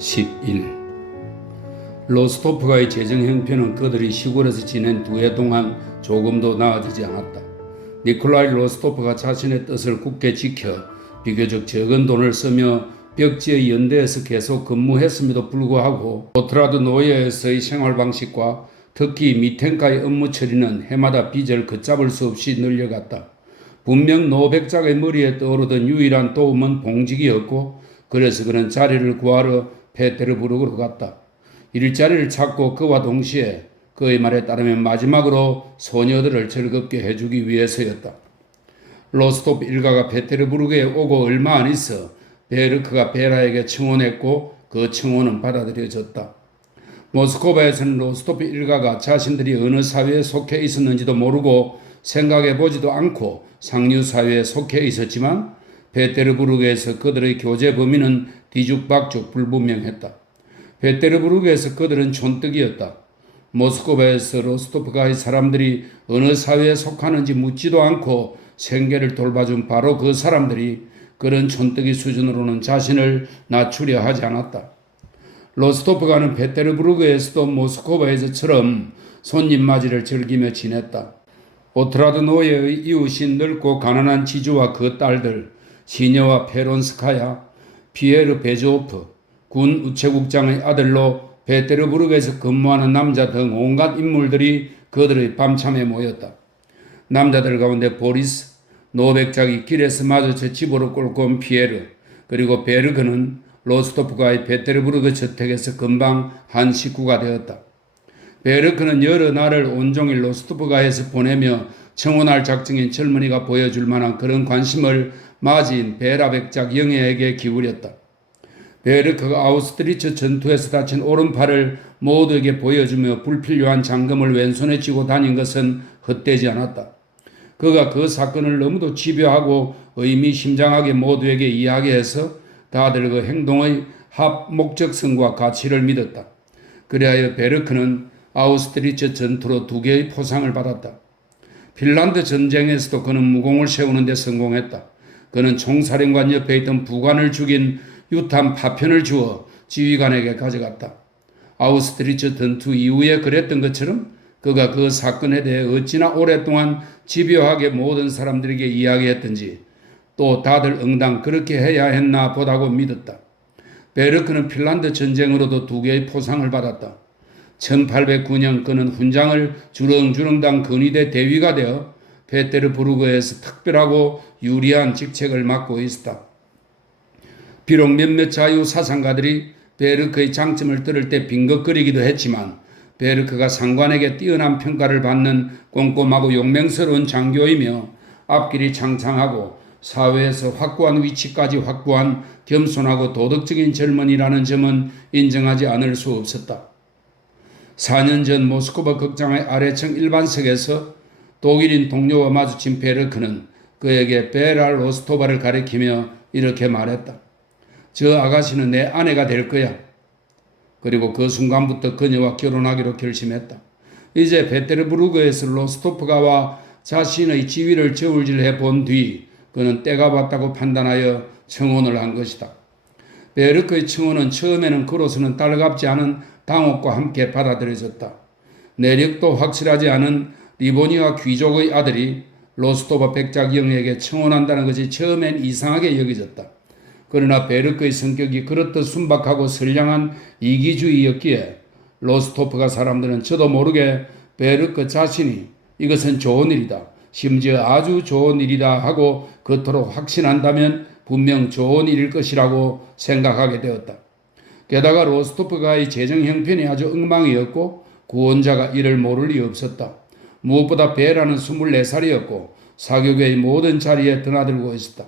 11. 로스토프가의 재정 형편은 그들이 시골에서 지낸 2해 동안 조금도 나아지지 않았다. 니콜라이 로스토프가 자신의 뜻을 굳게 지켜 비교적 적은 돈을 쓰며 벽지의 연대에서 계속 근무했음에도 불구하고 포트라드 노예에서의 생활 방식과 특히 미텐카의 업무 처리는 해마다 빚을 걷잡을 수 없이 늘려갔다. 분명 노백작의 머리에 떠오르던 유일한 도움은 봉직이었고, 그래서 그는 자리를 구하러 페테르부르크로 갔다. 일자리를 찾고 그와 동시에 그의 말에 따르면 마지막으로 소녀들을 즐겁게 해주기 위해서였다. 로스토프 일가가 페테르부르크에 오고 얼마 안 있어 베르크가 베라에게 청혼했고 그 청혼은 받아들여졌다. 모스크바에서는 로스토프 일가가 자신들이 어느 사회에 속해 있었는지도 모르고 생각해보지도 않고 상류 사회에 속해 있었지만 페테르부르크에서 그들의 교제 범위는 뒤죽박죽 불분명했다. 페테르부르크에서 그들은 촌뜨기였다. 모스크바에서 로스토프가의 사람들이 어느 사회에 속하는지 묻지도 않고 생계를 돌봐준 바로 그 사람들이 그런 촌뜨기 수준으로는 자신을 낮추려 하지 않았다. 로스토프가는 페테르부르크에서도 모스크바에서처럼 손님 맞이를 즐기며 지냈다. 오트라드 노예의 이웃인 늙고 가난한 지주와 그 딸들, 시녀와 페론스카야, 피에르 베조프, 군 우체국장의 아들로 페테르부르크에서 근무하는 남자 등 온갖 인물들이 그들의 밤참에 모였다. 남자들 가운데 보리스, 노백작이 길에서 마주쳐 집으로 끌고 온 피에르, 그리고 베르그는 로스토프가의 페테르부르크 저택에서 금방 한 식구가 되었다. 베르크는 여러 날을 온종일 로스토프가에서 보내며 청혼할 작정인 젊은이가 보여줄 만한 그런 관심을 맞이인 베라 백작 영예에게 기울였다. 베르크가 아우스트리츠 전투에서 다친 오른팔을 모두에게 보여주며 불필요한 장금을 왼손에 쥐고 다닌 것은 헛되지 않았다. 그가 그 사건을 너무도 집요하고 의미심장하게 모두에게 이야기해서 다들 그 행동의 합목적성과 가치를 믿었다. 그리하여 베르크는 아우스트리츠 전투로 2개의 포상을 받았다. 핀란드 전쟁에서도 그는 무공을 세우는 데 성공했다. 그는 총사령관 옆에 있던 부관을 죽인 유탄 파편을 주어 지휘관에게 가져갔다. 아우스트리츠 전투 이후에 그랬던 것처럼 그가 그 사건에 대해 어찌나 오랫동안 집요하게 모든 사람들에게 이야기했던지 또 다들 응당 그렇게 해야 했나 보다고 믿었다. 베르크는 핀란드 전쟁으로도 2개의 포상을 받았다. 1809년 그는 훈장을 주렁주렁 단 근위대 대위가 되어 페테르부르크에서 특별하고 유리한 직책을 맡고 있었다. 비록 몇몇 자유사상가들이 베르크의 장점을 들을 때 빙긋거리기도 했지만 베르크가 상관에게 뛰어난 평가를 받는 꼼꼼하고 용맹스러운 장교이며 앞길이 창창하고 사회에서 확고한 위치까지 확보한 겸손하고 도덕적인 젊은이라는 점은 인정하지 않을 수 없었다. 4년 전 모스크바 극장의 아래층 일반석에서 독일인 동료와 마주친 베르크는 그에게 베라 로스토바를 가리키며 이렇게 말했다. 저 아가씨는 내 아내가 될 거야. 그리고 그 순간부터 그녀와 결혼하기로 결심했다. 이제 페테르부르크에서 로스토프가와 자신의 지위를 저울질해 본 뒤 그는 때가 왔다고 판단하여 청혼을 한 것이다. 베르크의 청혼은 처음에는 그로서는 달갑지 않은 당혹과 함께 받아들여졌다. 내력도 확실하지 않은 리보니아 귀족의 아들이 로스토바 백작 영예에게 청혼한다는 것이 처음엔 이상하게 여겨졌다. 그러나 베르크의 성격이 그렇듯 순박하고 선량한 이기주의였기에 로스토프가 사람들은 저도 모르게 베르크 자신이 이것은 좋은 일이다, 심지어 아주 좋은 일이다 하고 그토록 확신한다면 분명 좋은 일일 것이라고 생각하게 되었다. 게다가 로스토프가의 재정 형편이 아주 엉망이었고 구원자가 이를 모를 리 없었다. 무엇보다 베라는 24살이었고 사교계의 모든 자리에 드나들고 있었다.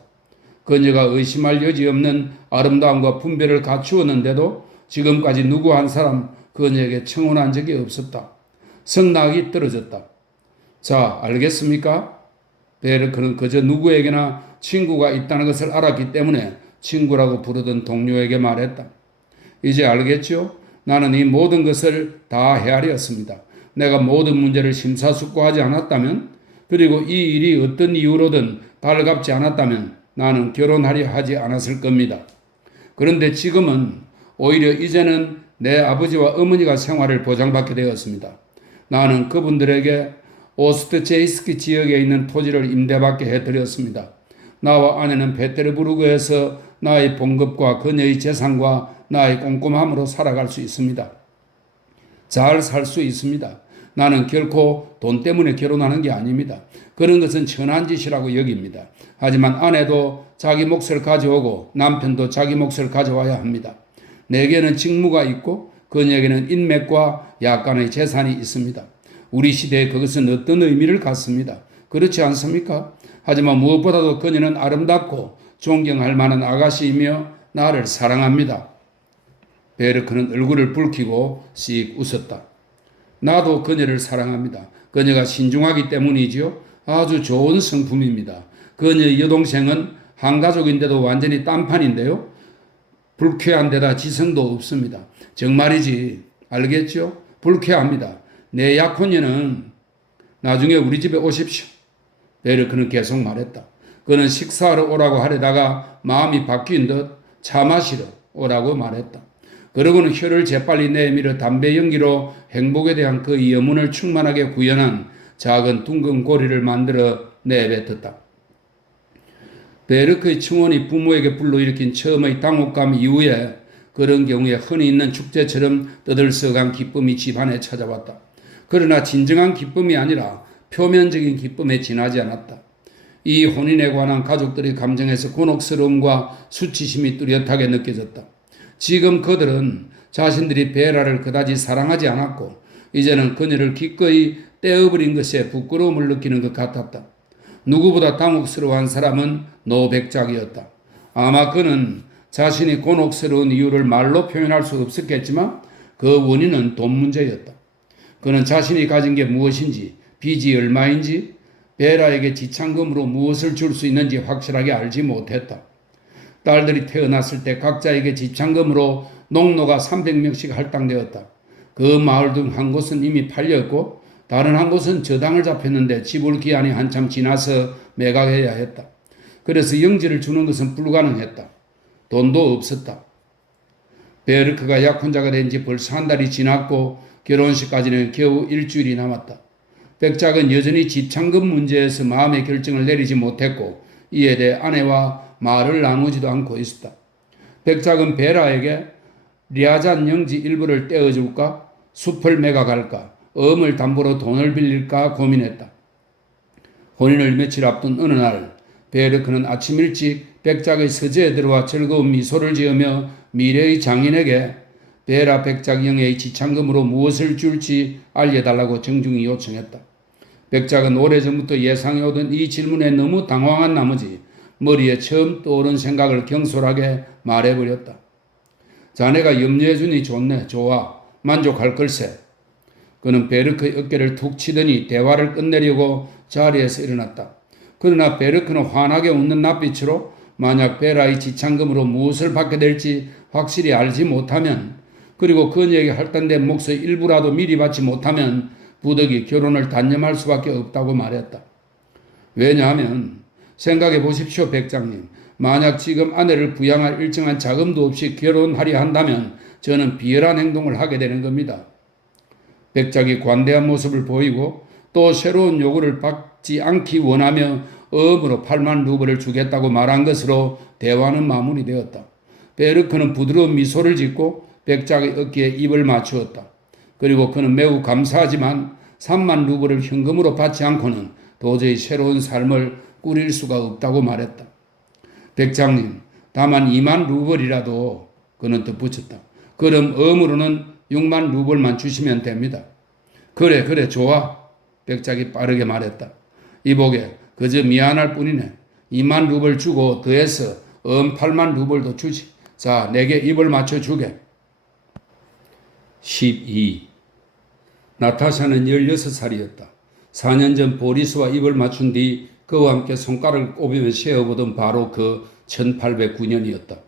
그녀가 의심할 여지 없는 아름다움과 분별을 갖추었는데도 지금까지 누구 한 사람 그녀에게 청혼한 적이 없었다. 성낙이 떨어졌다. 자, 알겠습니까? 베르크는 그저 누구에게나 친구가 있다는 것을 알았기 때문에 친구라고 부르던 동료에게 말했다. 이제 알겠죠? 나는 이 모든 것을 다 헤아렸습니다. 내가 모든 문제를 심사숙고하지 않았다면, 그리고 이 일이 어떤 이유로든 달갑지 않았다면 나는 결혼하려 하지 않았을 겁니다. 그런데 지금은 오히려 이제는 내 아버지와 어머니가 생활을 보장받게 되었습니다. 나는 그분들에게 오스트제이스키 지역에 있는 토지를 임대받게 해드렸습니다. 나와 아내는 페테르부르크에서 나의 봉급과 그녀의 재산과 나의 꼼꼼함으로 살아갈 수 있습니다. 잘 살 수 있습니다. 나는 결코 돈 때문에 결혼하는 게 아닙니다. 그런 것은 천한 짓이라고 여깁니다. 하지만 아내도 자기 몫을 가져오고 남편도 자기 몫을 가져와야 합니다. 내게는 직무가 있고 그녀에게는 인맥과 약간의 재산이 있습니다. 우리 시대에 그것은 어떤 의미를 갖습니다. 그렇지 않습니까? 하지만 무엇보다도 그녀는 아름답고 존경할 만한 아가씨이며 나를 사랑합니다. 베르크는 얼굴을 붉히고 씩 웃었다. 나도 그녀를 사랑합니다. 그녀가 신중하기 때문이지요. 아주 좋은 성품입니다. 그녀의 여동생은 한가족인데도 완전히 딴판인데요. 불쾌한 데다 지성도 없습니다. 정말이지. 알겠죠? 불쾌합니다. 내 약혼녀는 나중에 우리 집에 오십시오. 베르크는 계속 말했다. 그는 식사하러 오라고 하려다가 마음이 바뀐 듯 차 마시러 오라고 말했다. 그러고는 혀를 재빨리 내밀어 담배 연기로 행복에 대한 그 염원을 충만하게 구현한 작은 둥근 고리를 만들어 내뱉었다. 베르크의 충원이 부모에게 불러일으킨 처음의 당혹감 이후에 그런 경우에 흔히 있는 축제처럼 떠들썩한 기쁨이 집안에 찾아왔다. 그러나 진정한 기쁨이 아니라 표면적인 기쁨에 지나지 않았다. 이 혼인에 관한 가족들의 감정에서 곤혹스러움과 수치심이 뚜렷하게 느껴졌다. 지금 그들은 자신들이 베라를 그다지 사랑하지 않았고 이제는 그녀를 기꺼이 떼어버린 것에 부끄러움을 느끼는 것 같았다. 누구보다 당혹스러워한 사람은 노백작이었다. 아마 그는 자신이 곤혹스러운 이유를 말로 표현할 수 없었겠지만 그 원인은 돈 문제였다. 그는 자신이 가진 게 무엇인지, 빚이 얼마인지, 베라에게 지참금으로 무엇을 줄 수 있는지 확실하게 알지 못했다. 딸들이 태어났을 때 각자에게 지참금으로 농노가 300명씩 할당되었다. 그 마을 중 한 곳은 이미 팔렸고 다른 한 곳은 저당을 잡혔는데 지불 기한이 한참 지나서 매각해야 했다. 그래서 영지를 주는 것은 불가능했다. 돈도 없었다. 베르크가 약혼자가 된 지 벌써 한 달이 지났고 결혼식까지는 겨우 일주일이 남았다. 백작은 여전히 지참금 문제에서 마음의 결정을 내리지 못했고 이에 대해 아내와 말을 나누지도 않고 있었다. 백작은 베라에게 리아잔 영지 일부를 떼어줄까? 숲을 매각할까? 엄을 담보로 돈을 빌릴까 고민했다. 혼인을 며칠 앞둔 어느 날 베르크는 아침 일찍 백작의 서재에 들어와 즐거운 미소를 지으며 미래의 장인에게 베라 백작 영의 지참금으로 무엇을 줄지 알려달라고 정중히 요청했다. 백작은 오래전부터 예상해오던 이 질문에 너무 당황한 나머지 머리에 처음 떠오른 생각을 경솔하게 말해버렸다. 자네가 염려해주니 좋네. 좋아. 만족할 걸세. 그는 베르크의 어깨를 툭 치더니 대화를 끝내려고 자리에서 일어났다. 그러나 베르크는 환하게 웃는 낯빛으로 만약 베라의 지참금으로 무엇을 받게 될지 확실히 알지 못하면 그리고 그녀에게 할당된 몫의 일부라도 미리 받지 못하면 부득이 결혼을 단념할 수밖에 없다고 말했다. 왜냐하면 생각해 보십시오, 백장님. 만약 지금 아내를 부양할 일정한 자금도 없이 결혼하려 한다면 저는 비열한 행동을 하게 되는 겁니다. 백작이 관대한 모습을 보이고 또 새로운 요구를 받지 않기 원하며 엄으로 8만 루블을 주겠다고 말한 것으로 대화는 마무리되었다. 베르크는 부드러운 미소를 짓고 백작의 어깨에 입을 맞추었다. 그리고 그는 매우 감사하지만 3만 루블을 현금으로 받지 않고는 도저히 새로운 삶을 꾸릴 수가 없다고 말했다. 백장님, 다만 2만 루블이라도 그는 덧붙였다. 그럼 엄으로는 6만 루블만 주시면 됩니다. 그래 좋아. 백작이 빠르게 말했다. 이보게 그저 미안할 뿐이네. 2만 루블 주고 더해서 8만 루블도 주지. 자, 내게 입을 맞춰주게. 12. 나타샤는 16살이었다. 4년 전 보리스와 입을 맞춘 뒤 그와 함께 손가락을 꼽으며 세어보던 바로 그 1809년이었다.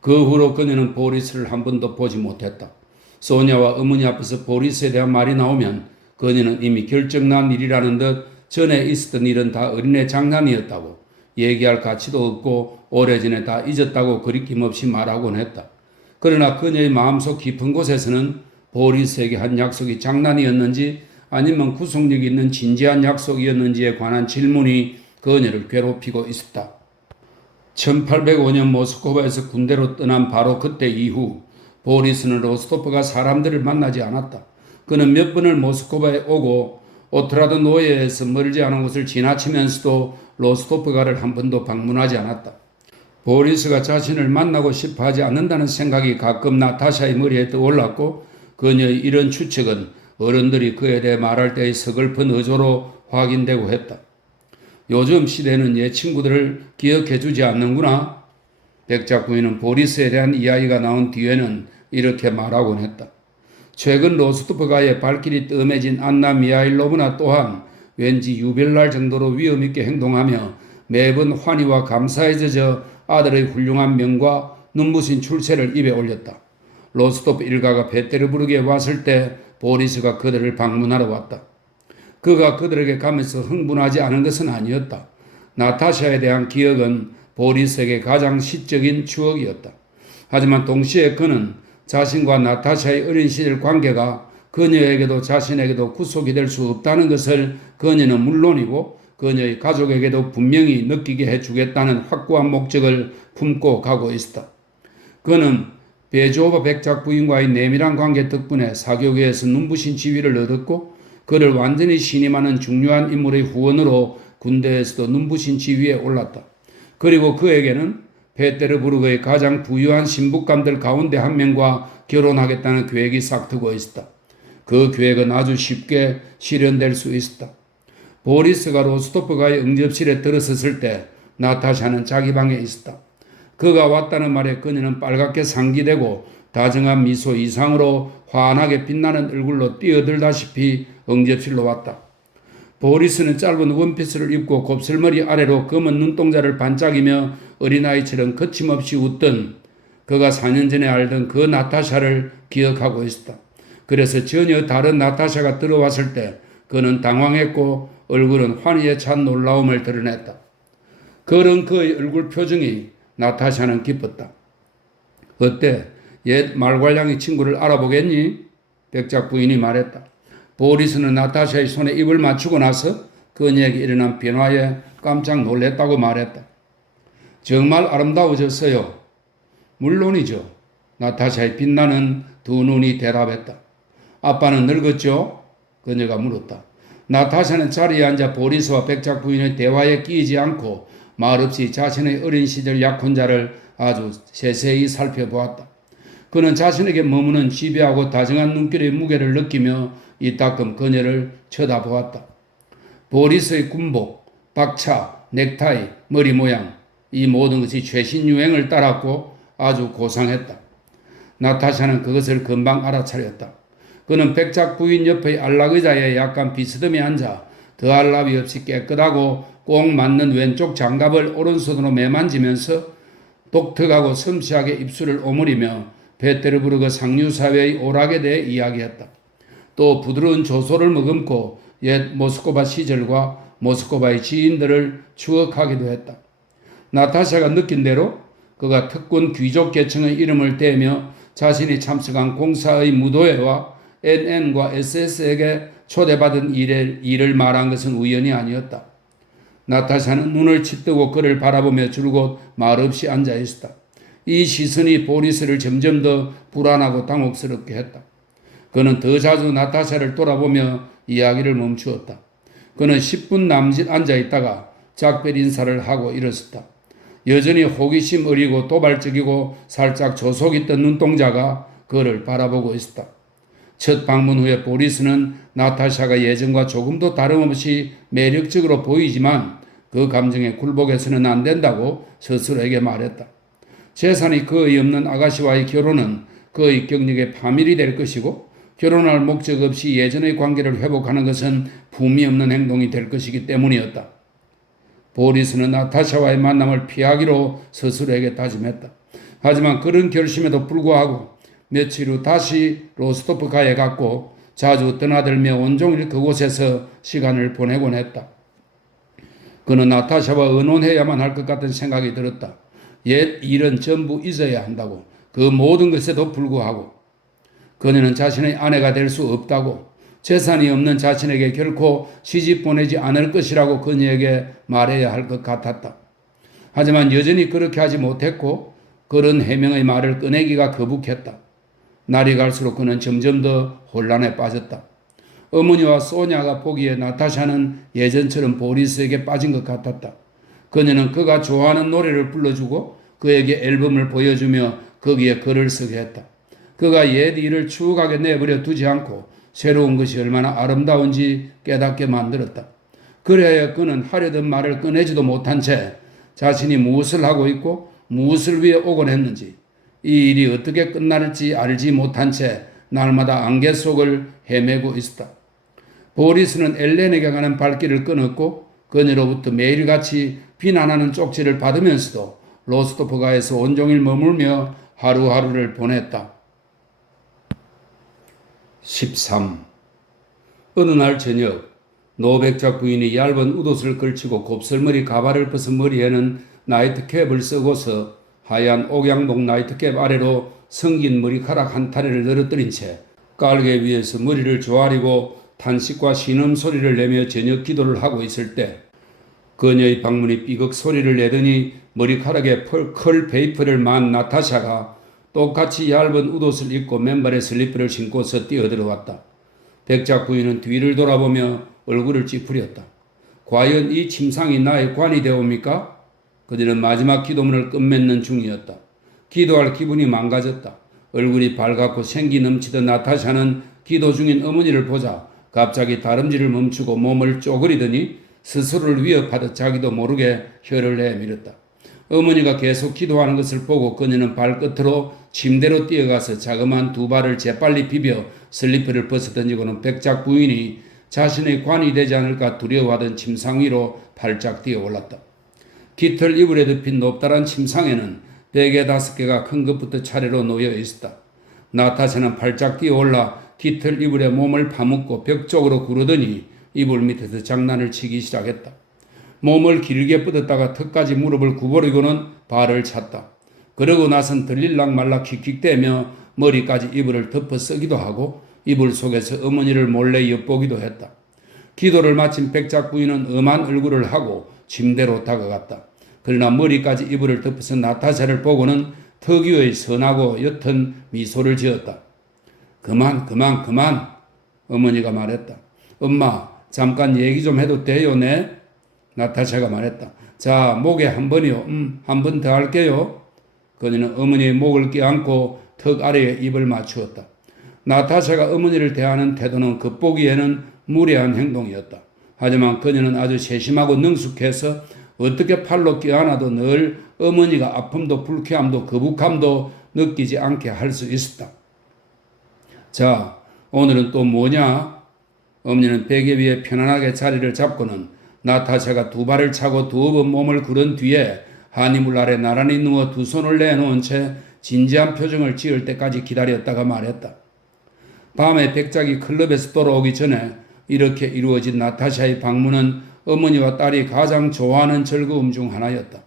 그 후로 그녀는 보리스를 한 번도 보지 못했다. 소냐와 어머니 앞에서 보리스에 대한 말이 나오면 그녀는 이미 결정난 일이라는 듯 전에 있었던 일은 다 어린애 장난이었다고 얘기할 가치도 없고 오래전에 다 잊었다고 거리낌 없이 말하곤 했다. 그러나 그녀의 마음속 깊은 곳에서는 보리스에게 한 약속이 장난이었는지 아니면 구속력 있는 진지한 약속이었는지에 관한 질문이 그녀를 괴롭히고 있었다. 1805년 모스크바에서 군대로 떠난 바로 그때 이후 보리스는 로스토프가 사람들을 만나지 않았다. 그는 몇 번을 모스크바에 오고 오트라드 노예에서 멀지 않은 곳을 지나치면서도 로스토프가를 한 번도 방문하지 않았다. 보리스가 자신을 만나고 싶어 하지 않는다는 생각이 가끔 나타샤의 머리에 떠올랐고 그녀의 이런 추측은 어른들이 그에 대해 말할 때의 서글픈 의조로 확인되고 했다. 요즘 시대는 옛 친구들을 기억해 주지 않는구나. 백작 부인은 보리스에 대한 이야기가 나온 뒤에는 이렇게 말하곤 했다. 최근 로스토프가의 발길이 뜸해진 안나 미하일로브나 또한 왠지 유별날 정도로 위험있게 행동하며 매번 환희와 감사에 젖어 아들의 훌륭한 명과 눈부신 출세를 입에 올렸다. 로스토프 일가가 페테르부르크에 왔을 때 보리스가 그들을 방문하러 왔다. 그가 그들에게 가면서 흥분하지 않은 것은 아니었다. 나타샤에 대한 기억은 보리스에게 가장 시적인 추억이었다. 하지만 동시에 그는 자신과 나타샤의 어린 시절 관계가 그녀에게도 자신에게도 구속이 될 수 없다는 것을 그녀는 물론이고 그녀의 가족에게도 분명히 느끼게 해주겠다는 확고한 목적을 품고 가고 있었다. 그는 베조바 백작 부인과의 내밀한 관계 덕분에 사교계에서 눈부신 지위를 얻었고 그를 완전히 신임하는 중요한 인물의 후원으로 군대에서도 눈부신 지위에 올랐다. 그리고 그에게는 페테르부르크의 가장 부유한 신부감들 가운데 한 명과 결혼하겠다는 계획이 싹트고 있었다. 그 계획은 아주 쉽게 실현될 수 있었다. 보리스가 로스토프가의 응접실에 들어섰을 때 나타샤는 자기 방에 있었다. 그가 왔다는 말에 그녀는 빨갛게 상기되고 다정한 미소 이상으로 환하게 빛나는 얼굴로 뛰어들다시피 응접실로 왔다. 보리스는 짧은 원피스를 입고 곱슬머리 아래로 검은 눈동자를 반짝이며 어린아이처럼 거침없이 웃던 그가 4년 전에 알던 그 나타샤를 기억하고 있었다. 그래서 전혀 다른 나타샤가 들어왔을 때 그는 당황했고 얼굴은 환희에 찬 놀라움을 드러냈다. 그런 그의 얼굴 표정이 나타샤는 기뻤다. 어때? 옛 말괄량이 친구를 알아보겠니? 백작 부인이 말했다. 보리스는 나타샤의 손에 입을 맞추고 나서 그녀에게 일어난 변화에 깜짝 놀랐다고 말했다. 정말 아름다워졌어요. 물론이죠. 나타샤의 빛나는 두 눈이 대답했다. 아빠는 늙었죠? 그녀가 물었다. 나타샤는 자리에 앉아 보리스와 백작 부인의 대화에 끼이지 않고 말없이 자신의 어린 시절 약혼자를 아주 세세히 살펴보았다. 그는 자신에게 머무는 지배하고 다정한 눈길의 무게를 느끼며 이따금 그녀를 쳐다보았다. 보리스의 군복, 박차, 넥타이, 머리 모양 이 모든 것이 최신 유행을 따랐고 아주 고상했다. 나타샤는 그것을 금방 알아차렸다. 그는 백작 부인 옆의 안락의자에 약간 비스듬히 앉아 더할 나위 없이 깨끗하고 꼭 맞는 왼쪽 장갑을 오른손으로 매만지면서 독특하고 섬세하게 입술을 오므리며 페테르부르크 상류사회의 오락에 대해 이야기했다. 또 부드러운 조소를 머금고 옛 모스크바 시절과 모스크바의 지인들을 추억하기도 했다. 나타샤가 느낀 대로 그가 특권 귀족 계층의 이름을 대며 자신이 참석한 공사의 무도회와 NN과 SS에게 초대받은 일을 말한 것은 우연이 아니었다. 나타샤는 눈을 치뜨고 그를 바라보며 줄곧 말없이 앉아 있었다. 이 시선이 보리스를 점점 더 불안하고 당혹스럽게 했다. 그는 더 자주 나타샤를 돌아보며 이야기를 멈추었다. 그는 10분 남짓 앉아 있다가 작별 인사를 하고 일어섰다. 여전히 호기심 어리고 도발적이고 살짝 조속 있던 눈동자가 그를 바라보고 있었다. 첫 방문 후에 보리스는 나타샤가 예전과 조금도 다름없이 매력적으로 보이지만 그 감정에 굴복해서는 안 된다고 스스로에게 말했다. 재산이 거의 없는 아가씨와의 결혼은 그의 경력의 파멸이 될 것이고 결혼할 목적 없이 예전의 관계를 회복하는 것은 품이 없는 행동이 될 것이기 때문이었다. 보리스는 나타샤와의 만남을 피하기로 스스로에게 다짐했다. 하지만 그런 결심에도 불구하고 며칠 후 다시 로스토프가에 갔고 자주 떠나들며 온종일 그곳에서 시간을 보내곤 했다. 그는 나타샤와 의논해야만 할 것 같은 생각이 들었다. 옛 일은 전부 잊어야 한다고. 그 모든 것에도 불구하고 그녀는 자신의 아내가 될 수 없다고, 재산이 없는 자신에게 결코 시집 보내지 않을 것이라고 그녀에게 말해야 할 것 같았다. 하지만 여전히 그렇게 하지 못했고 그런 해명의 말을 꺼내기가 거북했다. 날이 갈수록 그는 점점 더 혼란에 빠졌다. 어머니와 소냐가 보기에 나타샤는 예전처럼 보리스에게 빠진 것 같았다. 그녀는 그가 좋아하는 노래를 불러주고 그에게 앨범을 보여주며 거기에 글을 쓰게 했다. 그가 옛 일을 추억하게 내버려 두지 않고 새로운 것이 얼마나 아름다운지 깨닫게 만들었다. 그래야 그는 하려던 말을 꺼내지도 못한 채 자신이 무엇을 하고 있고 무엇을 위해 오곤 했는지, 이 일이 어떻게 끝날지 알지 못한 채 날마다 안개 속을 헤매고 있었다. 보리스는 엘렌에게 가는 발길을 끊었고 그녀로부터 매일같이 비난하는 쪽지를 받으면서도 로스토프가에서 온종일 머물며 하루하루를 보냈다. 13. 어느 날 저녁, 노백작 부인이 얇은 웃옷을 걸치고 곱슬머리 가발을 벗은 머리에는 나이트캡을 쓰고서 하얀 옥양복 나이트캡 아래로 성긴 머리카락 한 타래를 늘어뜨린 채 깔개 위에서 머리를 조아리고 탄식과 신음소리를 내며 저녁 기도를 하고 있을 때 그녀의 방문이 삐걱 소리를 내더니 머리카락에 컬 페이퍼를 만 나타샤가 똑같이 얇은 웃옷을 입고 맨발에 슬리퍼를 신고서 뛰어들어왔다. 백작 부인은 뒤를 돌아보며 얼굴을 찌푸렸다. 과연 이 침상이 나의 관이 되옵니까? 그들은 마지막 기도문을 끝맺는 중이었다. 기도할 기분이 망가졌다. 얼굴이 밝았고 생기 넘치던 나타샤는 기도 중인 어머니를 보자 갑자기 다름질을 멈추고 몸을 쪼그리더니 스스로를 위협하듯 자기도 모르게 혀를 내밀었다. 어머니가 계속 기도하는 것을 보고 그녀는 발끝으로 침대로 뛰어가서 자그마한 두 발을 재빨리 비벼 슬리퍼를 벗어던지고는 백작 부인이 자신의 관이 되지 않을까 두려워하던 침상 위로 발짝 뛰어올랐다. 깃털 이불에 덮인 높다란 침상에는 베개 5개가 큰 것부터 차례로 놓여 있었다. 나타샤는 발짝 뛰어올라 깃털 이불에 몸을 파묻고 벽 쪽으로 구르더니 이불 밑에서 장난을 치기 시작했다. 몸을 길게 뻗었다가 턱까지 무릎을 구부리고는 발을 찼다. 그러고 나선 들릴락 말락 킥킥대며 머리까지 이불을 덮어 쓰기도 하고 이불 속에서 어머니를 몰래 엿보기도 했다. 기도를 마친 백작 부인은 엄한 얼굴을 하고 침대로 다가갔다. 그러나 머리까지 이불을 덮어서 나타샤를 보고는 특유의 선하고 옅은 미소를 지었다. 그만 어머니가 말했다. 엄마 잠깐 얘기 좀 해도 돼요 네? 나타샤가 말했다. 자 목에 한 번이요. 한 번 더 할게요. 그녀는 어머니의 목을 껴안고 턱 아래에 입을 맞추었다. 나타샤가 어머니를 대하는 태도는 겉보기에는 무례한 행동이었다. 하지만 그녀는 아주 세심하고 능숙해서 어떻게 팔로 껴안아도 늘 어머니가 아픔도 불쾌함도 거북함도 느끼지 않게 할 수 있었다. 자, 오늘은 또 뭐냐? 어머니는 베개 위에 편안하게 자리를 잡고는 나타샤가 두 발을 차고 두 번 몸을 구른 뒤에 한 이불 아래 나란히 누워 두 손을 내놓은 채 진지한 표정을 지을 때까지 기다렸다가 말했다. 밤에 백작이 클럽에서 돌아오기 전에 이렇게 이루어진 나타샤의 방문은 어머니와 딸이 가장 좋아하는 즐거움 중 하나였다.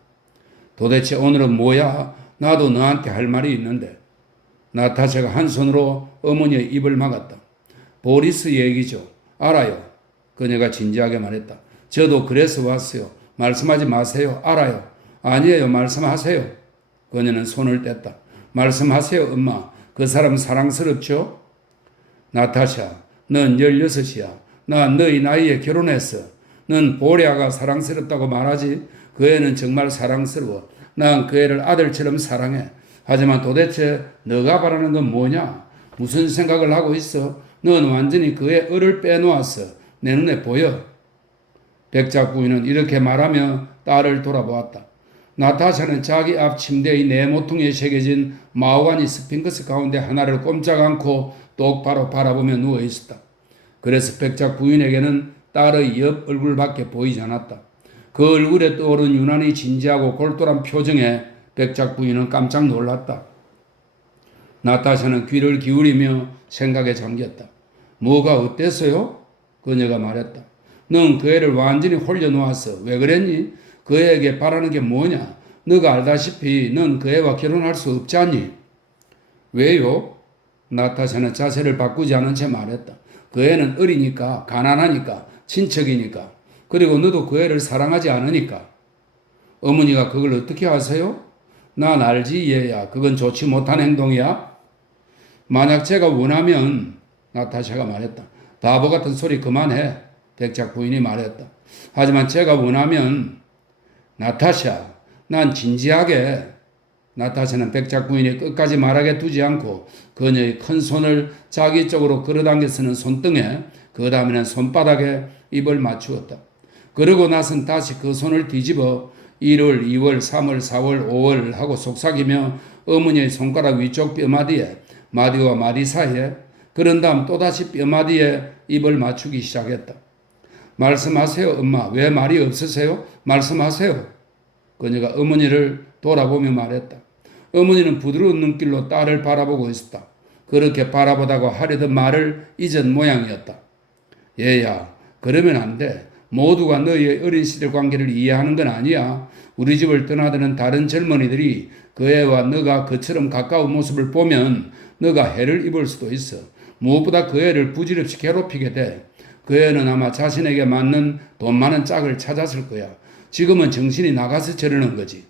도대체 오늘은 뭐야? 나도 너한테 할 말이 있는데. 나타샤가 한 손으로 어머니의 입을 막았다. 보리스 얘기죠. 알아요. 그녀가 진지하게 말했다. 저도 그래서 왔어요. 말씀하지 마세요. 알아요. 아니에요. 말씀하세요. 그녀는 손을 뗐다. 말씀하세요, 엄마. 그 사람 사랑스럽죠? 나타샤, 넌 16이야. 나 너희 나이에 결혼했어. 넌 보리아가 사랑스럽다고 말하지? 그 애는 정말 사랑스러워. 난 그 애를 아들처럼 사랑해. 하지만 도대체 너가 바라는 건 뭐냐? 무슨 생각을 하고 있어? 넌 완전히 그 애 을을 빼놓았어. 내 눈에 보여. 백작 부인은 이렇게 말하며 딸을 돌아보았다. 나타샤는 자기 앞 침대의 네 모퉁이에 새겨진 마호가니 스핑크스 가운데 하나를 꼼짝 않고 똑바로 바라보며 누워 있었다. 그래서 백작 부인에게는 딸의 옆 얼굴밖에 보이지 않았다. 그 얼굴에 떠오른 유난히 진지하고 골똘한 표정에 백작 부인은 깜짝 놀랐다. 나타샤는 귀를 기울이며 생각에 잠겼다. 뭐가 어땠어요? 그녀가 말했다. 넌 그 애를 완전히 홀려놓았어. 왜 그랬니? 그 애에게 바라는 게 뭐냐? 너가 알다시피 넌 그 애와 결혼할 수 없지 않니? 왜요? 나타샤는 자세를 바꾸지 않은 채 말했다. 그 애는 어리니까, 가난하니까, 친척이니까, 그리고 너도 그 애를 사랑하지 않으니까. 어머니가 그걸 어떻게 아세요? 난 알지 얘야. 그건 좋지 못한 행동이야. 만약 제가 원하면, 나타샤가 말했다. 바보 같은 소리 그만해. 백작 부인이 말했다. 하지만 제가 원하면, 나타샤, 난 진지하게. 나타샤는 백작 부인이 끝까지 말하게 두지 않고 그녀의 큰 손을 자기 쪽으로 끌어당겨 쓰는 손등에, 그 다음에는 손바닥에 입을 맞추었다. 그러고 나선 다시 그 손을 뒤집어 1월, 2월, 3월, 4월, 5월 하고 속삭이며 어머니의 손가락 위쪽 뼈마디에, 마디와 마디 사이에, 그런 다음 또다시 뼈마디에 입을 맞추기 시작했다. 말씀하세요, 엄마. 왜 말이 없으세요? 말씀하세요. 그녀가 어머니를 돌아보며 말했다. 어머니는 부드러운 눈길로 딸을 바라보고 있었다. 그렇게 바라보다가 하려던 말을 잊은 모양이었다. 얘야, 그러면 안 돼. 모두가 너희의 어린 시절 관계를 이해하는 건 아니야. 우리 집을 떠나드는 다른 젊은이들이 그 애와 너가 그처럼 가까운 모습을 보면 너가 해를 입을 수도 있어. 무엇보다 그 애를 부질없이 괴롭히게 돼. 그 애는 아마 자신에게 맞는 돈 많은 짝을 찾았을 거야. 지금은 정신이 나가서 저러는 거지.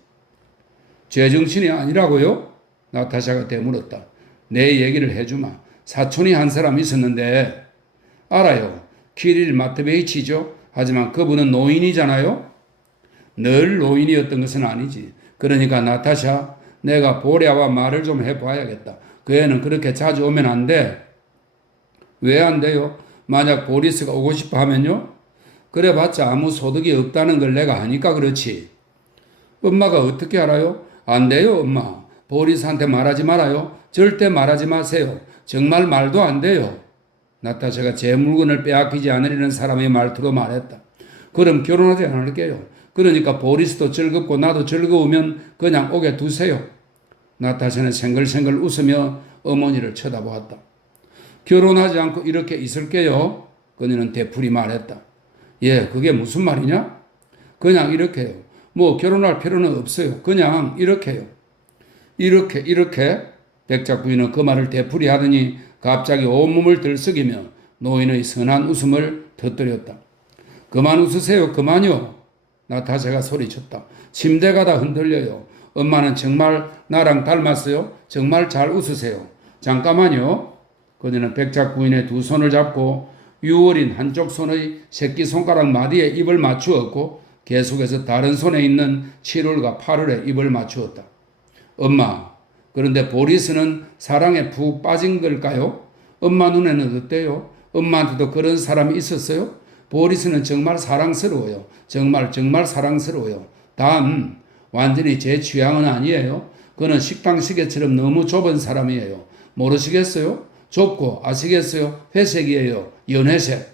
제정신이 아니라고요? 나타샤가 되물었다. 내 얘기를 해주마. 사촌이 한 사람 있었는데. 알아요. 키릴 마트베이치죠. 하지만 그분은 노인이잖아요. 늘 노인이었던 것은 아니지. 그러니까 나타샤, 내가 보랴와 말을 좀 해봐야겠다. 그 애는 그렇게 자주 오면 안 돼. 왜 안 돼요? 만약 보리스가 오고 싶어 하면요? 그래봤자 아무 소득이 없다는 걸 내가 아니까 그렇지. 엄마가 어떻게 알아요? 안 돼요, 엄마. 보리스한테 말하지 말아요. 절대 말하지 마세요. 정말 말도 안 돼요. 나타샤가 제 물건을 빼앗기지 않으려는 사람의 말투로 말했다. 그럼 결혼하지 않을게요. 그러니까 보리스도 즐겁고 나도 즐거우면 그냥 오게 두세요. 나타샤는 생글생글 웃으며 어머니를 쳐다보았다. 결혼하지 않고 이렇게 있을게요. 그녀는 되풀이 말했다. 예, 그게 무슨 말이냐? 그냥 이렇게요. 뭐 결혼할 필요는 없어요. 그냥 이렇게요. 이렇게 백작 부인은 그 말을 되풀이 하더니 갑자기 온몸을 들썩이며 노인의 선한 웃음을 터뜨렸다. 그만 웃으세요. 그만요. 나타샤가 소리쳤다. 침대가 다 흔들려요. 엄마는 정말 나랑 닮았어요. 정말 잘 웃으세요. 잠깐만요. 그녀는 백작 부인의 두 손을 잡고 유월인 한쪽 손의 새끼손가락 마디에 입을 맞추었고 계속해서 다른 손에 있는 7월과 8월에 입을 맞추었다. 엄마, 그런데 보리스는 사랑에 푹 빠진 걸까요? 엄마 눈에는 어때요? 엄마한테도 그런 사람이 있었어요? 보리스는 정말 사랑스러워요. 정말 사랑스러워요. 단 완전히 제 취향은 아니에요. 그는 식당 시계처럼 너무 좁은 사람이에요. 모르시겠어요? 좁고 아시겠어요? 회색이에요. 연회색.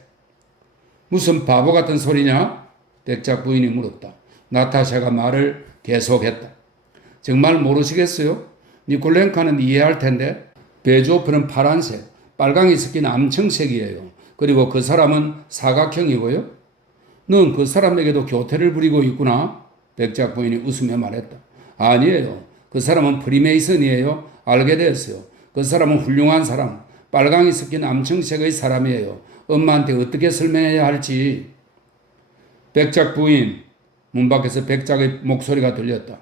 무슨 바보 같은 소리냐? 백작 부인이 물었다. 나타샤가 말을 계속했다. 정말 모르시겠어요? 니콜렌카는 이해할 텐데 베조프는 파란색, 빨강이 섞인 암청색이에요. 그리고 그 사람은 사각형이고요. 넌 그 사람에게도 교태를 부리고 있구나. 백작 부인이 웃으며 말했다. 아니에요. 그 사람은 프리메이슨이에요. 알게 됐어요. 그 사람은 훌륭한 사람, 빨강이 섞인 암청색의 사람이에요. 엄마한테 어떻게 설명해야 할지. 백작 부인, 문 밖에서 백작의 목소리가 들렸다.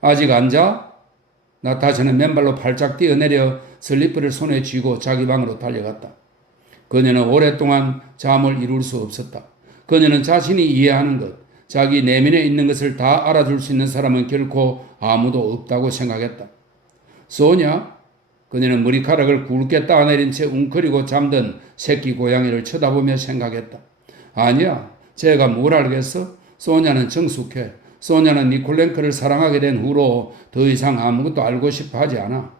아직 안 자? 나타샤는 맨발로 팔짝 뛰어내려 슬리퍼를 손에 쥐고 자기 방으로 달려갔다. 그녀는 오랫동안 잠을 이룰 수 없었다. 그녀는 자신이 이해하는 것, 자기 내면에 있는 것을 다 알아줄 수 있는 사람은 결코 아무도 없다고 생각했다. 소냐? 그녀는 머리카락을 굵게 따내린 채 웅크리고 잠든 새끼 고양이를 쳐다보며 생각했다. 아니야, 제가 뭘 알겠어? 소냐는 정숙해. 소냐는 니콜렌크를 사랑하게 된 후로 더 이상 아무것도 알고 싶어 하지 않아.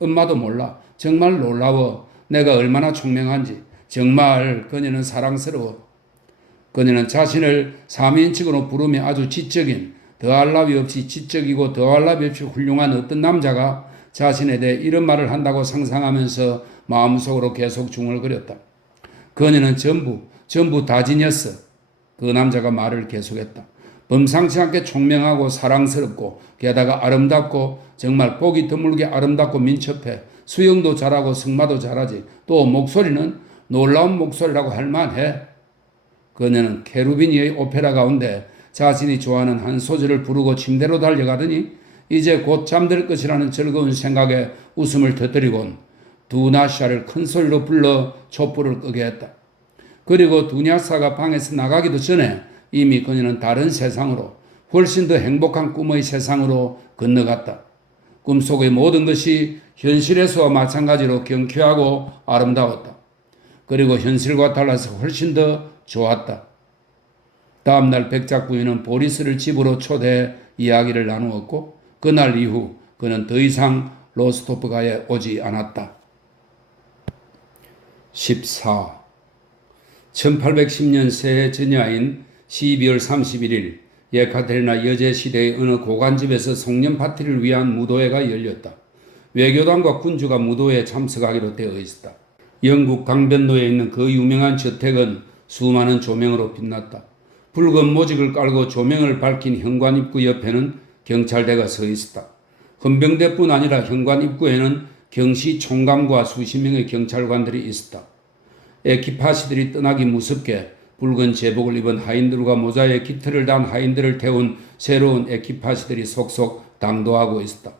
엄마도 몰라. 정말 놀라워. 내가 얼마나 총명한지. 정말 그녀는 사랑스러워. 그녀는 자신을 3인칭으로 부르며 아주 지적인, 더할 나위 없이 지적이고 더할 나위 없이 훌륭한 어떤 남자가 자신에 대해 이런 말을 한다고 상상하면서 마음속으로 계속 중얼거렸다. 그녀는 전부 다 지녔어. 그 남자가 말을 계속했다. 범상치 않게 총명하고 사랑스럽고 게다가 아름답고 정말 보기 드물게 아름답고 민첩해. 수영도 잘하고 승마도 잘하지. 또 목소리는 놀라운 목소리라고 할 만해. 그녀는 케루비니의 오페라 가운데 자신이 좋아하는 한 소절을 부르고 침대로 달려가더니 이제 곧 잠들 것이라는 즐거운 생각에 웃음을 터뜨리곤 두냐샤를 큰 소리로 불러 촛불을 끄게 했다. 그리고 두냐샤가 방에서 나가기도 전에 이미 그녀는 다른 세상으로 훨씬 더 행복한 꿈의 세상으로 건너갔다. 꿈속의 모든 것이 현실에서와 마찬가지로 경쾌하고 아름다웠다. 그리고 현실과 달라서 훨씬 더 좋았다. 다음날 백작 부인은 보리스를 집으로 초대해 이야기를 나누었고 그날 이후 그는 더 이상 로스토프가에 오지 않았다. 14. 1810년 새해 전야인 12월 31일 예카테리나 여제시대의 어느 고관집에서 송년 파티를 위한 무도회가 열렸다. 외교관과 군주가 무도회에 참석하기로 되어 있었다. 영국 강변도에 있는 그 유명한 저택은 수많은 조명으로 빛났다. 붉은 모직을 깔고 조명을 밝힌 현관 입구 옆에는 경찰대가 서 있었다. 헌병대뿐 아니라 현관 입구에는 경시 총감과 수십 명의 경찰관들이 있었다. 에키파시들이 떠나기 무섭게 붉은 제복을 입은 하인들과 모자에 깃털을 단 하인들을 태운 새로운 에키파시들이 속속 당도하고 있었다.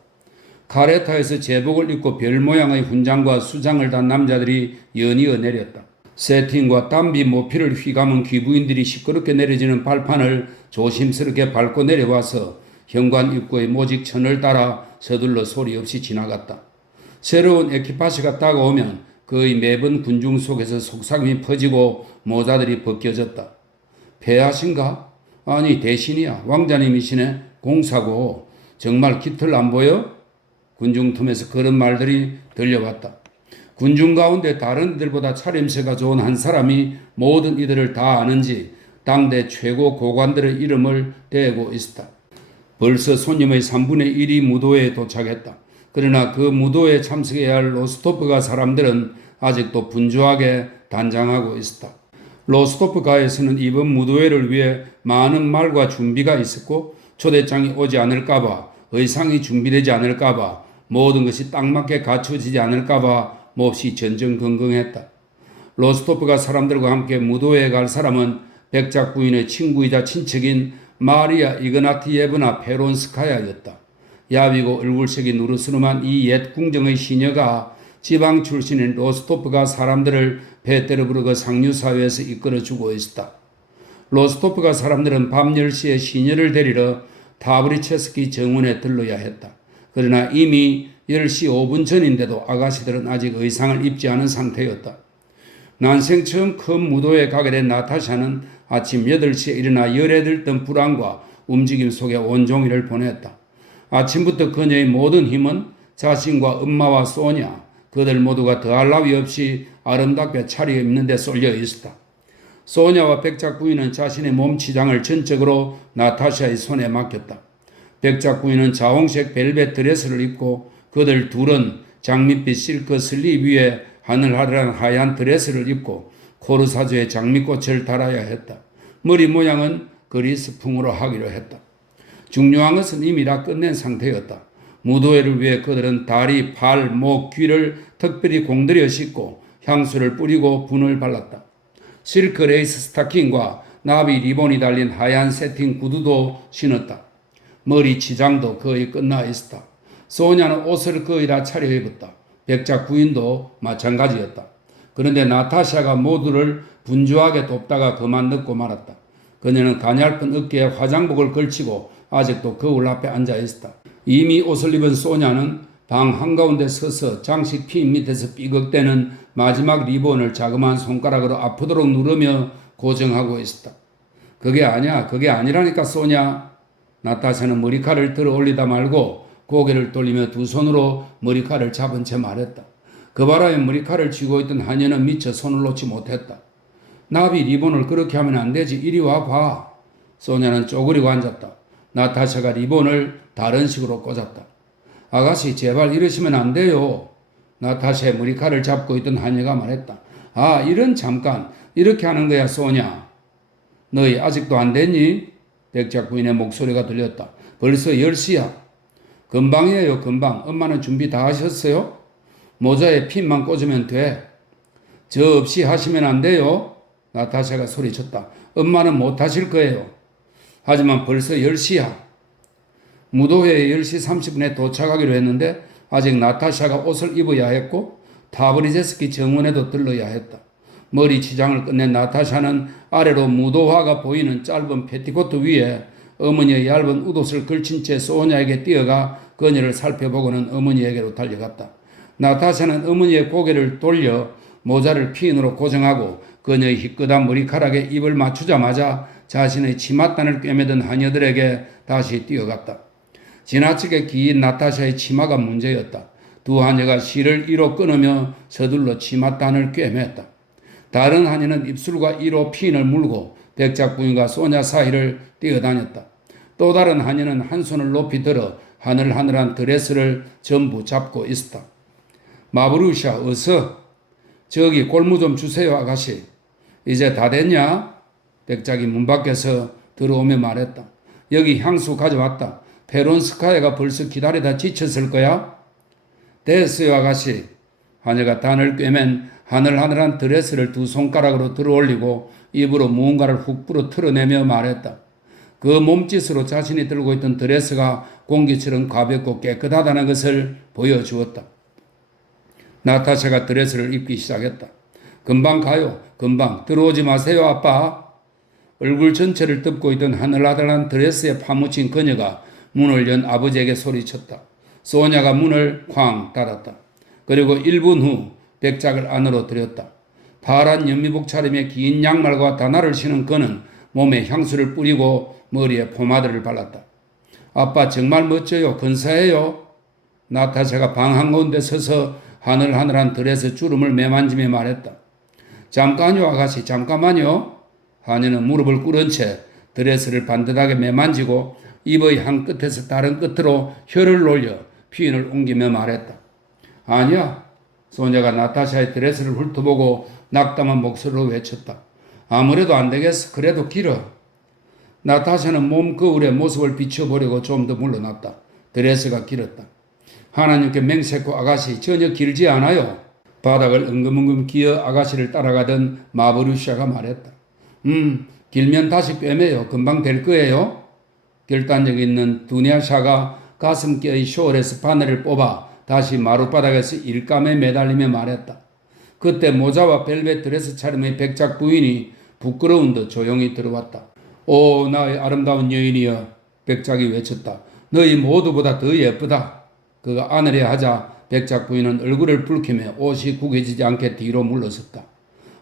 카레타에서 제복을 입고 별 모양의 훈장과 수장을 단 남자들이 연이어 내렸다. 세팅과 담비 모피를 휘감은 귀부인들이 시끄럽게 내려지는 발판을 조심스럽게 밟고 내려와서 현관 입구의 모직천을 따라 서둘러 소리 없이 지나갔다. 새로운 에키파시가 다가오면 그의 매번 군중 속에서 속삭임이 퍼지고 모자들이 벗겨졌다. 폐하신가? 아니 대신이야. 왕자님이시네. 공사고. 정말 깃털 안 보여? 군중 틈에서 그런 말들이 들려왔다. 군중 가운데 다른 이들보다 차림새가 좋은 한 사람이 모든 이들을 다 아는지 당대 최고 고관들의 이름을 대고 있었다. 벌써 손님의 3분의 1이 무도회에 도착했다. 그러나 그 무도회에 참석해야 할 로스토프가 사람들은 아직도 분주하게 단장하고 있었다. 로스토프가에서는 이번 무도회를 위해 많은 말과 준비가 있었고 초대장이 오지 않을까봐 의상이 준비되지 않을까봐 모든 것이 딱 맞게 갖춰지지 않을까봐 몹시 전전긍긍했다. 로스토프가 사람들과 함께 무도회에 갈 사람은 백작 부인의 친구이자 친척인 마리아 이그나티예브나 페론스카야였다. 야비고 얼굴색이 누르스름한 이 옛 궁정의 시녀가 지방 출신인 로스토프가 사람들을 배때려 부르고 상류사회에서 이끌어주고 있었다. 로스토프가 사람들은 밤 10시에 시녀를 데리러 타브리체스키 정원에 들러야 했다. 그러나 이미 10시 5분 전인데도 아가씨들은 아직 의상을 입지 않은 상태였다. 난생 처음 큰 무도에 가게 된 나타샤는 아침 8시에 일어나 열에 들던 불안과 움직임 속에 온종일을 보냈다. 아침부터 그녀의 모든 힘은 자신과 엄마와 소냐, 그들 모두가 더할 나위 없이 아름답게 차려입는 데 쏠려 있었다. 소냐와 백작 부인은 자신의 몸 치장을 전적으로 나타샤의 손에 맡겼다. 백작 부인은 자홍색 벨벳 드레스를 입고 그들 둘은 장밋빛 실크 슬립 위에 하늘하늘한 하얀 드레스를 입고 코르사조에 장미꽃을 달아야 했다. 머리 모양은 그리스풍으로 하기로 했다. 중요한 것은 이미 다 끝낸 상태였다. 무도회를 위해 그들은 다리, 발, 목, 귀를 특별히 공들여 씻고 향수를 뿌리고 분을 발랐다. 실크 레이스 스타킹과 나비 리본이 달린 하얀 세팅 구두도 신었다. 머리 치장도 거의 끝나 있었다. 소냐는 옷을 거의 다 차려입었다. 백작 부인도 마찬가지였다. 그런데 나타샤가 모두를 분주하게 돕다가 그만 늦고 말았다. 그녀는 가냘픈 어깨에 화장복을 걸치고 아직도 거울 앞에 앉아 있었다. 이미 옷을 입은 소냐는 방 한가운데 서서 장식 핀 밑에서 삐걱대는 마지막 리본을 자그마한 손가락으로 아프도록 누르며 고정하고 있었다. 그게 아니야. 그게 아니라니까 소냐. 나타샤는 머리칼을 들어 올리다 말고 고개를 돌리며 두 손으로 머리칼을 잡은 채 말했다. 그 바람에 머리칼을 쥐고 있던 하녀는 미처 손을 놓지 못했다. 나비 리본을 그렇게 하면 안 되지. 이리 와 봐. 소냐는 쪼그리고 앉았다. 나타샤가 리본을 다른 식으로 꽂았다. 아가씨 제발 이러시면 안 돼요. 나타샤의 머리칼을 잡고 있던 하녀가 말했다. 이런 잠깐 이렇게 하는 거야 소냐. 너희 아직도 안 됐니? 백작 부인의 목소리가 들렸다. 벌써 10시야. 금방이에요, 금방. 엄마는 준비 다 하셨어요? 모자에 핀만 꽂으면 돼. 저 없이 하시면 안 돼요. 나타샤가 소리쳤다. 엄마는 못 하실 거예요. 하지만 벌써 10시야. 무도회에 10시 30분에 도착하기로 했는데 아직 나타샤가 옷을 입어야 했고 타브리제스키 정원에도 들러야 했다. 머리 치장을 끝낸 나타샤는 아래로 무도화가 보이는 짧은 패티코트 위에 어머니의 얇은 웃옷을 걸친 채 소냐에게 뛰어가 그녀를 살펴보고는 어머니에게로 달려갔다. 나타샤는 어머니의 고개를 돌려 모자를 핀으로 고정하고 그녀의 희끗한 머리카락에 입을 맞추자마자 자신의 치맛단을 꿰매던 하녀들에게 다시 뛰어갔다. 지나치게 긴 나타샤의 치마가 문제였다. 두 하녀가 실을 이로 끊으며 서둘러 치맛단을 꿰맸다. 다른 하녀는 입술과 이로 핀을 물고 백작 부인과 소냐 사이를 뛰어다녔다. 또 다른 하녀는 한 손을 높이 들어 하늘하늘한 드레스를 전부 잡고 있었다. 마브루샤, 어서. 저기 골무 좀 주세요, 아가씨. 이제 다 됐냐? 백작이 문 밖에서 들어오며 말했다. 여기 향수 가져왔다. 페론스카야가 벌써 기다리다 지쳤을 거야? 됐어요, 아가씨. 하녀가 단을 꿰맨 하늘하늘한 드레스를 두 손가락으로 들어올리고 입으로 무언가를 훅 불어 틀어내며 말했다. 그 몸짓으로 자신이 들고 있던 드레스가 공기처럼 가볍고 깨끗하다는 것을 보여주었다. 나타샤가 드레스를 입기 시작했다. 금방 가요. 금방. 들어오지 마세요, 아빠. 얼굴 전체를 덮고 있던 하늘하늘한 드레스에 파묻힌 그녀가 문을 연 아버지에게 소리쳤다. 소냐가 문을 쾅 닫았다. 그리고 1분 후 백작을 안으로 들였다. 파란 연미복 차림의 긴 양말과 다나를 신은 그는 몸에 향수를 뿌리고 머리에 포마드를 발랐다. 아빠 정말 멋져요. 근사해요. 나타샤가 방 한가운데 서서 하늘하늘한 드레스 주름을 매만지며 말했다. 잠깐요, 아가씨, 잠깐만요. 하녀는 무릎을 꿇은 채 드레스를 반듯하게 매만지고 입의 한 끝에서 다른 끝으로 혀를 놀려 피인을 옮기며 말했다. 아니야. 소녀가 나타샤의 드레스를 훑어보고 낙담한 목소리로 외쳤다. 아무래도 안 되겠어. 그래도 길어. 나타샤는 몸 거울에 모습을 비춰보려고 좀 더 물러났다. 드레스가 길었다. 하나님께 맹세코 아가씨 전혀 길지 않아요. 바닥을 은금은금 기어 아가씨를 따라가던 마브루샤가 말했다. 길면 다시 꿰매요. 금방 될 거예요. 결단력 있는 두냐샤가 가슴께의 숄에서 바늘을 뽑아 다시 마룻바닥에서 일감에 매달리며 말했다. 그때 모자와 벨벳 드레스 차림의 백작 부인이 부끄러운 듯 조용히 들어왔다. 오, 나의 아름다운 여인이여. 백작이 외쳤다. 너희 모두보다 더 예쁘다. 그가 안으려 하자 백작 부인은 얼굴을 붉히며 옷이 구겨지지 않게 뒤로 물러섰다.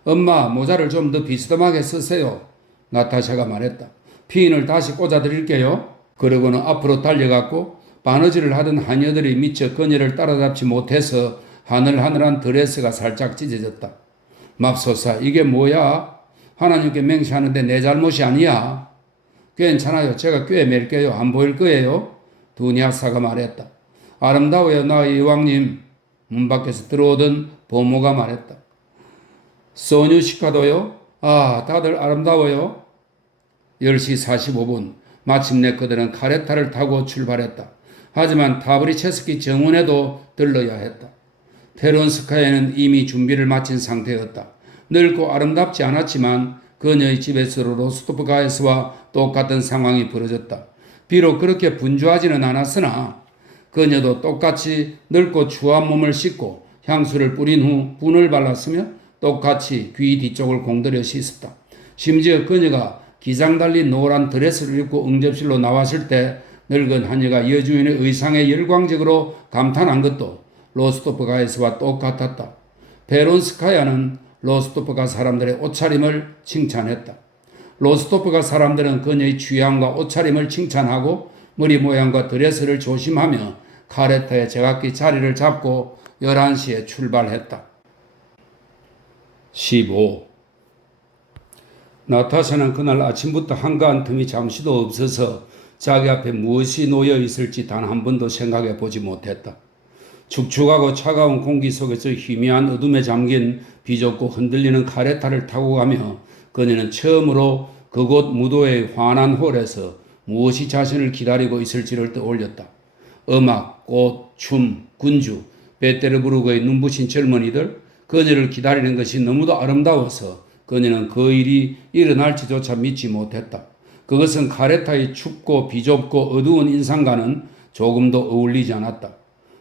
엄마, 모자를 좀 더 비스듬하게 쓰세요. 나타샤가 말했다. 피인을 다시 꽂아드릴게요. 그러고는 앞으로 달려갔고 바느질을 하던 하녀들이 미처 그녀를 따라잡지 못해서 하늘하늘한 드레스가 살짝 찢어졌다. 맙소사, 이게 뭐야? 하나님께 맹세하는데 내 잘못이 아니야. 괜찮아요. 제가 꿰맬게요. 안 보일 거예요. 두냐사가 말했다. 아름다워요, 나의 여왕님. 문 밖에서 들어오던 보모가 말했다. 소뉴시카도요? 아, 다들 아름다워요. 10시 45분. 마침내 그들은 카레타를 타고 출발했다. 하지만 타브리체스키 정원에도 들러야 했다. 페론스카야는 이미 준비를 마친 상태였다. 늙고 아름답지 않았지만 그녀의 집에서 로스토프가에서와 똑같은 상황이 벌어졌다. 비록 그렇게 분주하지는 않았으나 그녀도 똑같이 늙고 추한 몸을 씻고 향수를 뿌린 후 분을 발랐으며 똑같이 귀 뒤쪽을 공들여 씻었다. 심지어 그녀가 기장 달린 노란 드레스를 입고 응접실로 나왔을 때 늙은 하녀가 여주인의 의상에 열광적으로 감탄한 것도 로스토프가에서와 똑같았다. 페론스카야는 로스토프가 사람들의 옷차림을 칭찬했다. 로스토프가 사람들은 그녀의 취향과 옷차림을 칭찬하고 머리 모양과 드레스를 조심하며 카레타에 제각기 자리를 잡고 11시에 출발했다. 15. 나타샤는 그날 아침부터 한가한 틈이 잠시도 없어서 자기 앞에 무엇이 놓여 있을지 단 한 번도 생각해 보지 못했다. 축축하고 차가운 공기 속에서 희미한 어둠에 잠긴 비좁고 흔들리는 카레타를 타고 가며 그녀는 처음으로 그곳 무도의 환한 홀에서 무엇이 자신을 기다리고 있을지를 떠올렸다. 음악, 꽃, 춤, 군주, 베테르부르크의 눈부신 젊은이들, 그녀를 기다리는 것이 너무도 아름다워서 그녀는 그 일이 일어날지조차 믿지 못했다. 그것은 카레타의 춥고 비좁고 어두운 인상과는 조금도 어울리지 않았다.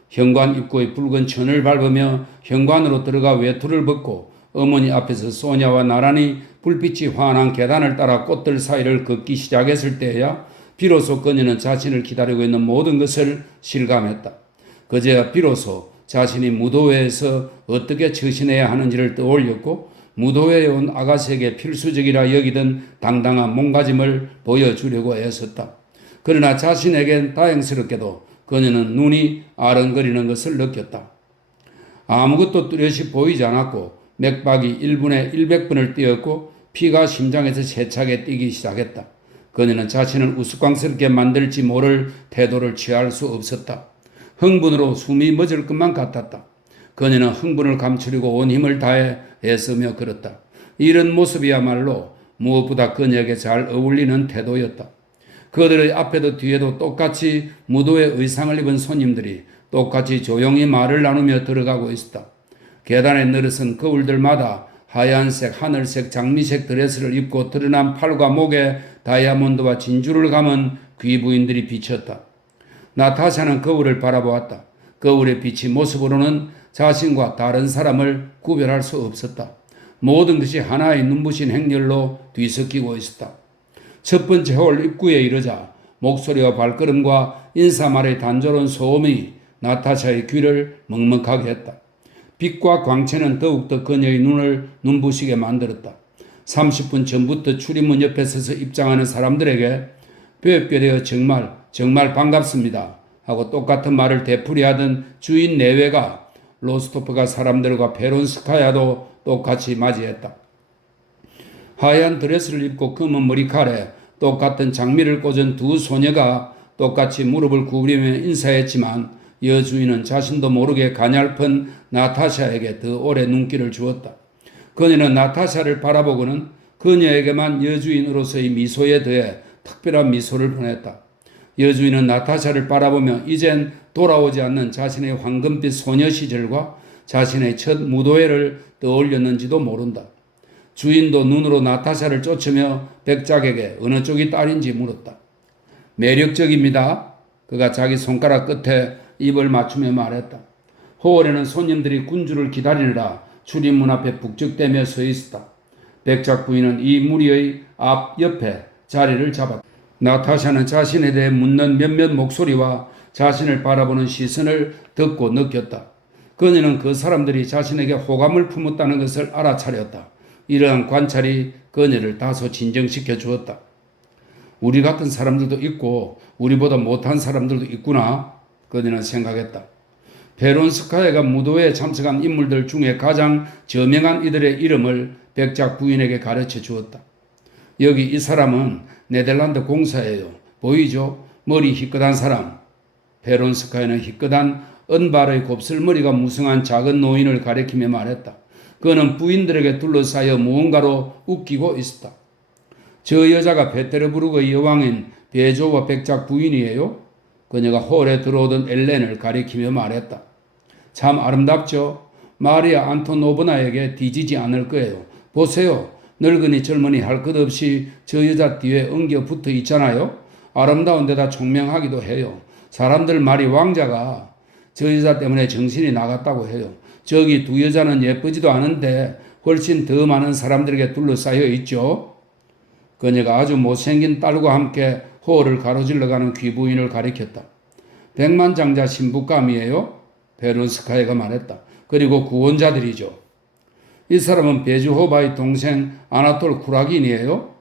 현관 입구의 붉은 천을 밟으며 현관으로 들어가 외투를 벗고 어머니 앞에서 소냐와 나란히 불빛이 환한 계단을 따라 꽃들 사이를 걷기 시작했을 때야 비로소 그녀는 자신을 기다리고 있는 모든 것을 실감했다. 그제야 비로소 자신이 무도회에서 어떻게 처신해야 하는지를 떠올렸고 무도회에 온 아가씨에게 필수적이라 여기던 당당한 몸가짐을 보여주려고 애썼다. 그러나 자신에겐 다행스럽게도 그녀는 눈이 아른거리는 것을 느꼈다. 아무것도 뚜렷이 보이지 않았고 맥박이 1분에 100번을 뛰었고 피가 심장에서 세차게 뛰기 시작했다. 그녀는 자신을 우스꽝스럽게 만들지 모를 태도를 취할 수 없었다. 흥분으로 숨이 멎을 것만 같았다. 그녀는 흥분을 감추려고 온 힘을 다해 애쓰며 걸었다. 이런 모습이야말로 무엇보다 그녀에게 잘 어울리는 태도였다. 그들의 앞에도 뒤에도 똑같이 무도의 의상을 입은 손님들이 똑같이 조용히 말을 나누며 들어가고 있었다. 계단에 늘어선 거울들마다 하얀색, 하늘색, 장미색 드레스를 입고 드러난 팔과 목에 다이아몬드와 진주를 감은 귀부인들이 비쳤다. 나타샤는 거울을 바라보았다. 거울의 빛이 모습으로는 자신과 다른 사람을 구별할 수 없었다. 모든 것이 하나의 눈부신 행렬로 뒤섞이고 있었다. 첫 번째 홀 입구에 이르자 목소리와 발걸음과 인사말의 단조로운 소음이 나타샤의 귀를 먹먹하게 했다. 빛과 광채는 더욱더 그녀의 눈을 눈부시게 만들었다. 30분 전부터 출입문 옆에 서서 입장하는 사람들에게 뵙게 되어 정말 반갑습니다 하고 똑같은 말을 되풀이하던 주인 내외가 로스토프가 사람들과 페론스카야도 똑같이 맞이했다. 하얀 드레스를 입고 검은 머리칼에 똑같은 장미를 꽂은 두 소녀가 똑같이 무릎을 구부리며 인사했지만 여주인은 자신도 모르게 가냘픈 나타샤에게 더 오래 눈길을 주었다. 그녀는 나타샤를 바라보고는 그녀에게만 여주인으로서의 미소에 더해 특별한 미소를 보냈다. 여주인은 나타샤를 바라보며 이젠 돌아오지 않는 자신의 황금빛 소녀 시절과 자신의 첫 무도회를 떠올렸는지도 모른다. 주인도 눈으로 나타샤를 쫓으며 백작에게 어느 쪽이 딸인지 물었다. 매력적입니다. 그가 자기 손가락 끝에 입을 맞추며 말했다. 호월에는 손님들이 군주를 기다리느라 출입문 앞에 북적대며 서 있었다. 백작 부인은 이 무리의 앞 옆에 자리를 잡았다. 나타샤는 자신에 대해 묻는 몇몇 목소리와 자신을 바라보는 시선을 듣고 느꼈다. 그녀는 그 사람들이 자신에게 호감을 품었다는 것을 알아차렸다. 이러한 관찰이 그녀를 다소 진정시켜 주었다. 우리 같은 사람들도 있고 우리보다 못한 사람들도 있구나 그녀는 생각했다. 페론스카야가 무도회에 참석한 인물들 중에 가장 저명한 이들의 이름을 백작 부인에게 가르쳐 주었다. 여기 이 사람은 네덜란드 공사예요. 보이죠? 머리 희끗한 사람. 페론스카야는 희끗한 은발의 곱슬머리가 무성한 작은 노인을 가리키며 말했다. 그는 부인들에게 둘러싸여 무언가로 웃기고 있었다. 저 여자가 베테르부르크의 여왕인 베조와 백작 부인이에요? 그녀가 홀에 들어오던 엘렌을 가리키며 말했다. 참 아름답죠? 마리아 안토노브나에게 뒤지지 않을 거예요. 보세요. 늙은이 젊은이 할 것 없이 저 여자 뒤에 엉겨 붙어 있잖아요. 아름다운 데다 총명하기도 해요. 사람들 말이 왕자가 저 여자 때문에 정신이 나갔다고 해요. 저기 두 여자는 예쁘지도 않은데 훨씬 더 많은 사람들에게 둘러싸여 있죠. 그녀가 아주 못생긴 딸과 함께 호를 가로질러가는 귀부인을 가리켰다. 백만장자 신부감이에요? 베론스카야가 말했다. 그리고 구원자들이죠. 이 사람은 베주호바의 동생 아나톨 쿠라긴이에요?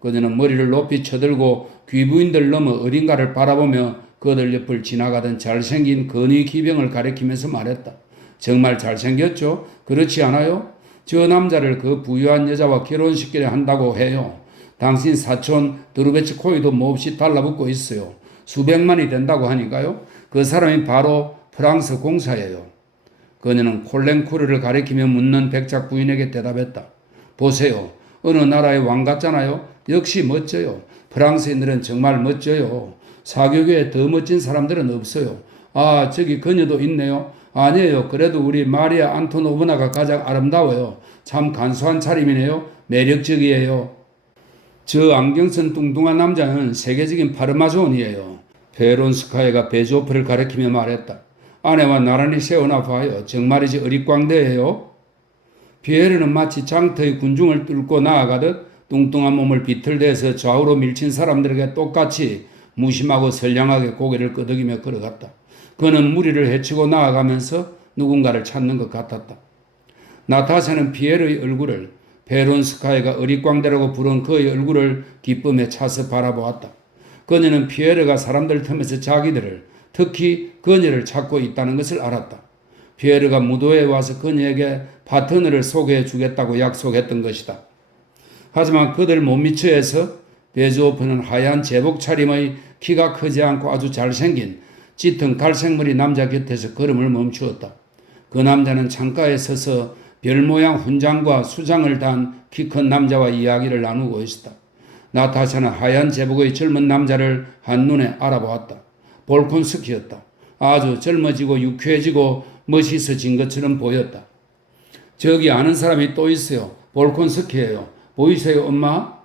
그녀는 머리를 높이 쳐들고 귀부인들 넘어 어딘가를 바라보며 그들 옆을 지나가던 잘생긴 건의 기병을 가리키면서 말했다. 정말 잘생겼죠? 그렇지 않아요? 저 남자를 그 부유한 여자와 결혼시키려 한다고 해요. 당신 사촌 드루베츠코이도 몹시 달라붙고 있어요. 수백만이 된다고 하니까요. 그 사람이 바로 프랑스 공사예요. 그녀는 콜랭쿠르를 가리키며 묻는 백작 부인에게 대답했다. 보세요. 어느 나라의 왕 같잖아요. 역시 멋져요. 프랑스인들은 정말 멋져요. 사교계에 더 멋진 사람들은 없어요. 아, 저기 그녀도 있네요. 아니에요. 그래도 우리 마리아 안토노브나가 가장 아름다워요. 참 간소한 차림이네요. 매력적이에요. 저 안경 쓴 뚱뚱한 남자는 세계적인 파르마존이에요. 베론스카야가 베조프를 가리키며 말했다. 아내와 나란히 세워놔 봐요. 정말이지 어릿광대예요. 피에르는 마치 장터의 군중을 뚫고 나아가듯 뚱뚱한 몸을 비틀대서 좌우로 밀친 사람들에게 똑같이 무심하고 선량하게 고개를 끄덕이며 걸어갔다. 그는 무리를 헤치고 나아가면서 누군가를 찾는 것 같았다. 나타샤는 피에르의 얼굴을, 베론스카야가 어릿광대라고 부른 그의 얼굴을 기쁨에 차서 바라보았다. 그녀는 피에르가 사람들 틈에서 자기들을, 특히 그녀를 찾고 있다는 것을 알았다. 피에르가 무도에 와서 그녀에게 파트너를 소개해 주겠다고 약속했던 것이다. 하지만 그들 몸미처에서 베조프는 하얀 제복 차림의 키가 크지 않고 아주 잘생긴 짙은 갈색머리 남자 곁에서 걸음을 멈추었다. 그 남자는 창가에 서서 별 모양 훈장과 수장을 단 키 큰 남자와 이야기를 나누고 있었다. 나타샤는 하얀 제복의 젊은 남자를 한눈에 알아보았다. 볼콘스키였다. 아주 젊어지고 유쾌해지고 멋있어진 것처럼 보였다. 저기 아는 사람이 또 있어요. 볼콘스키예요. 보이세요, 엄마?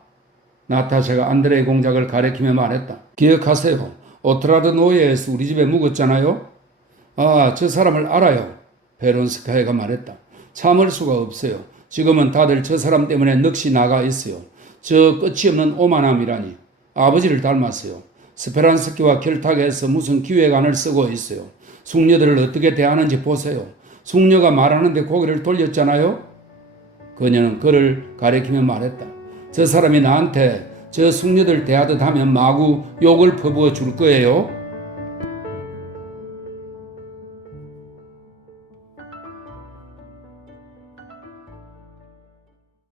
나타샤가 안드레의 공작을 가리키며 말했다. 기억하세요. 오트라드 노예에서 우리 집에 묵었잖아요. 아, 저 사람을 알아요. 베론스카야가 말했다. 참을 수가 없어요. 지금은 다들 저 사람 때문에 넋이 나가 있어요. 저 끝이 없는 오만함이라니. 아버지를 닮았어요. 스페란스키와 결탁해서 무슨 기획안을 쓰고 있어요. 숙녀들을 어떻게 대하는지 보세요. 숙녀가 말하는데 고개를 돌렸잖아요. 그녀는 그를 가리키며 말했다. 저 사람이 나한테 저 숙녀들 대하듯 하면 마구 욕을 퍼부어 줄 거예요.